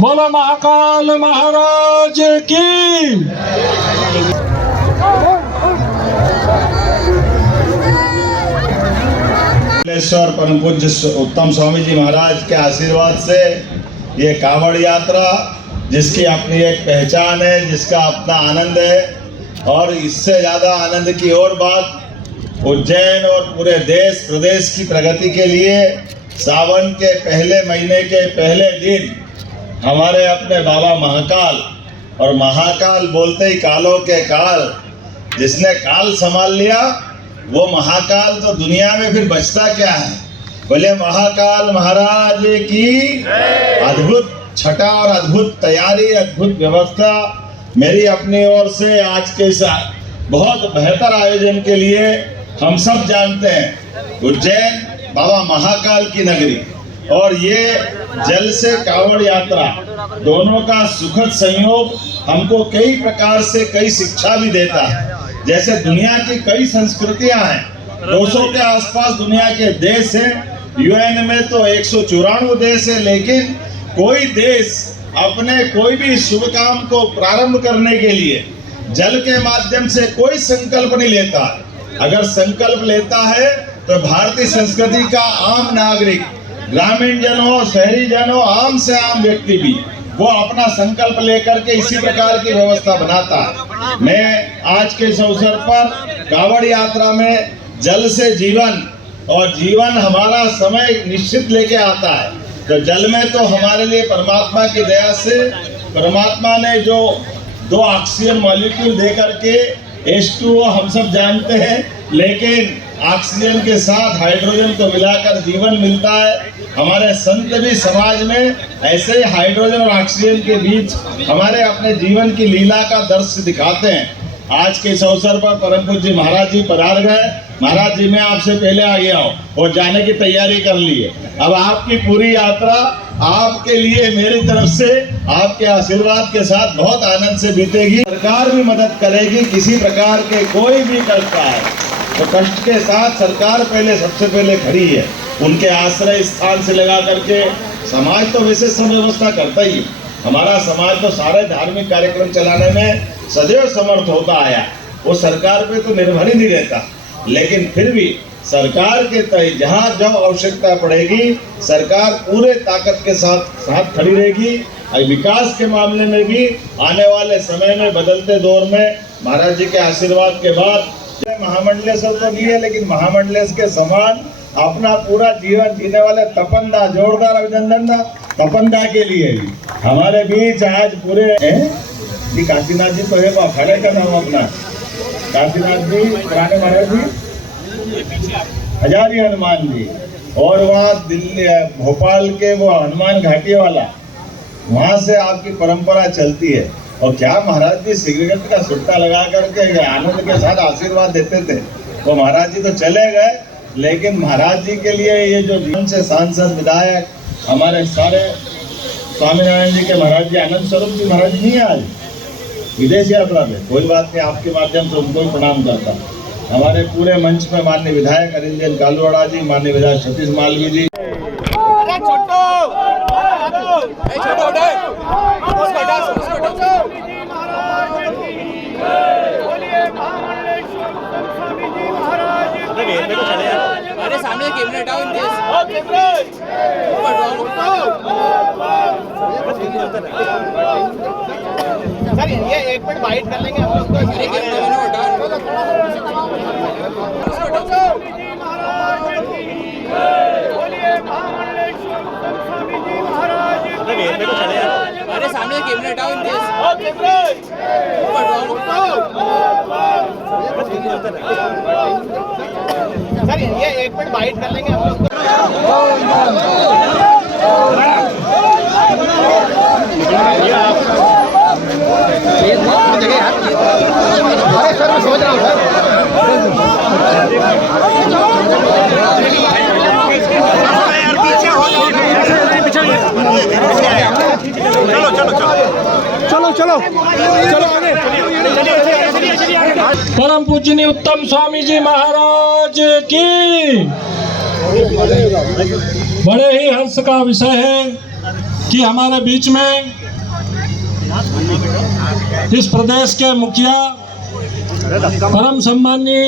बोलो महाकाल महाराज की। परम पूज्य उत्तम स्वामी जी महाराज के आशीर्वाद से ये कांवड़ यात्रा, जिसकी अपनी एक पहचान है, जिसका अपना आनंद है, और इससे ज़्यादा आनंद की और बात उज्जैन और पूरे देश प्रदेश की प्रगति के लिए सावन के पहले महीने के पहले दिन हमारे अपने बाबा महाकाल, और महाकाल बोलते ही कालों के काल, जिसने काल संभाल लिया वो महाकाल तो दुनिया में फिर बचता क्या है। बोले महाकाल महाराज की। अद्भुत छटा और अद्भुत तैयारी, अद्भुत व्यवस्था मेरी अपनी ओर से आज के साथ बहुत बेहतर आयोजन के लिए। हम सब जानते हैं उज्जैन बाबा महाकाल की नगरी, और ये जल से कांवड़ यात्रा दोनों का सुखद संयोग हमको कई प्रकार से कई शिक्षा भी देता है। जैसे दुनिया की कई संस्कृतियां हैं, 200 के आसपास दुनिया के देश हैं, यूएन में तो 194 देश है, लेकिन कोई देश अपने कोई भी शुभ काम को प्रारंभ करने के लिए जल के माध्यम से कोई संकल्प नहीं लेता। अगर संकल्प लेता है तो भारतीय संस्कृति का आम नागरिक, ग्रामीण जन हो, शहरी जन हो, आम से आम व्यक्ति भी वो अपना संकल्प लेकर के इसी प्रकार की व्यवस्था बनाता है। मैं आज के इस अवसर पर कांवड़ यात्रा में जल से जीवन, और जीवन हमारा समय निश्चित लेके आता है, तो जल में तो हमारे लिए परमात्मा की दया से परमात्मा ने जो 2 ऑक्सीजन मॉलिक्यूल दे करके H2O हम सब जानते हैं, लेकिन ऑक्सीजन के साथ हाइड्रोजन को मिलाकर जीवन मिलता है। हमारे संत भी समाज में ऐसे ही हाइड्रोजन और ऑक्सीजन के बीच हमारे अपने जीवन की लीला का दृश्य दिखाते हैं। आज के इस अवसर पर परम पूज्य महाराज जी पधार गए। महाराज जी, मैं आपसे पहले आ गया हूँ और जाने की तैयारी कर ली है। अब आपकी पूरी यात्रा आपके लिए मेरी तरफ से आपके आशीर्वाद के साथ बहुत आनंद से बीतेगी। सरकार भी मदद करेगी, किसी प्रकार के कोई भी कष्ट आए तो कष्ट के साथ सरकार पहले सबसे पहले खड़ी है। उनके आश्रय स्थान से लगा करके समाज तो वैसे सब व्यवस्था करता ही, हमारा समाज तो सारे धार्मिक कार्यक्रम चलाने में सदैव समर्थ होता आया, वो सरकार पे तो निर्भर ही नहीं रहता। लेकिन फिर भी सरकार के तय जहाँ जब आवश्यकता पड़ेगी सरकार पूरे ताकत के साथ खड़ी रहेगी। विकास के मामले में भी आने वाले समय में बदलते दौर में महाराज जी के आशीर्वाद के बाद महामंडलेश्वर तो नहीं है, लेकिन महामंडलेश्वर के समान अपना पूरा जीवन जीने वाले तपनदा, जोरदार अभिनंदन तपनदा के लिए भी हमारे बीच आज पूरे काशीनाथ जी तो है, खड़े का नाम अपना काशीनाथ जी, पुराने महाराज जी, हजारी हनुमान जी, और वहाँ दिल्ली भोपाल के वो हनुमान घाटी वाला, वहाँ से आपकी परंपरा चलती है। और क्या महाराज जी सिगरेट का सुट्टा लगा करके आनंद के साथ आशीर्वाद देते थे। तो महाराज जी तो चले गए, लेकिन महाराज जी के लिए ये जो जीवन से सांसद विधायक हमारे सारे स्वामीनारायण जी के महाराज जी, आनंद स्वरूप जी महाराज जी नहीं है आज विदेश यात्रा पे, कोई बात नहीं, आपके माध्यम से उनको ही प्रणाम करता। हमारे पूरे मंच में माननीय विधायक अरिंजन कालूवाड़ा जी, माननीय विधायक सतीश मालवी जी, अरे सामने कैमरा डाउन सर, ये 1 मिनट बाइट कर लेंगे हम लोग। अरे सामने कैमरा डाउन सर, ये 1 मिनट बाइट कर लेंगे हम लोग। अरे सर, मैं सोच रहा हूँ चलो चलो चलो आगे। परम पूजनीय उत्तम स्वामी जी महाराज की। बड़े ही हर्ष का विषय है कि हमारे बीच में इस प्रदेश के मुखिया परम सम्माननीय